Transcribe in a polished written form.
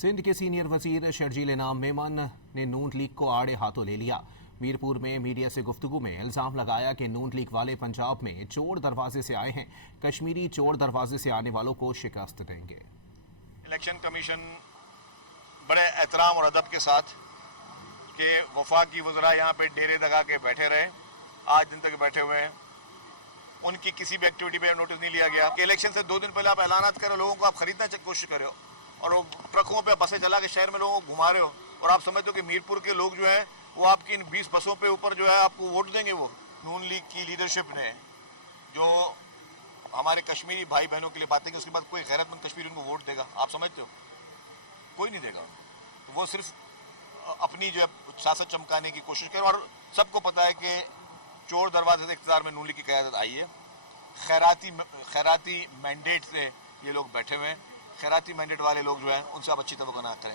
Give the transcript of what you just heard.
सिंध के सीनियर वजीर शर्जील इनाम मेमन ने नून लीग को आड़े हाथों ले लिया। मीरपुर में मीडिया से गुफ्तगू में इल्जाम लगाया कि नून लीग वाले पंजाब में चोर दरवाजे से आए हैं, कश्मीरी चोर दरवाजे से आने वालों को शिकस्त देंगे। इलेक्शन कमीशन बड़े एहतराम और अदब के साथ कि वफाकी वज़रा यहाँ पे डेरे लगा के बैठे रहे, आज दिन तक बैठे हुए हैं, उनकी किसी भी एक्टिविटी पे नोटिस नहीं लिया गया कि इलेक्शन से 2 दिन पहले आप ऐलानात करो, लोगों को आप खरीदना की कोशिश कर रहे हो और वो ट्रकों पे बसें चला के शहर में लोगों को घुमा रहे हो और आप समझते हो कि मीरपुर के लोग जो है वो आपकी इन 20 बसों पे ऊपर जो है आपको वोट देंगे। वो नून लीग की लीडरशिप ने जो हमारे कश्मीरी भाई बहनों के लिए बातें की, उसके बाद कोई गैरतमंद कश्मीरी उनको वोट देगा? आप समझते हो कोई नहीं देगा। तो वो सिर्फ अपनी जो है सियासत चमकाने की कोशिश करे और सबको पता है कि चोर दरवाजे से इक़्तिदार में नून लीग की क़यादत आई है। खैराती मैंडेट से ये लोग बैठे हुए हैं। खैराती मैंडेट वाले लोग जो हैं उनसे आप अच्छी तवक्को ना करें।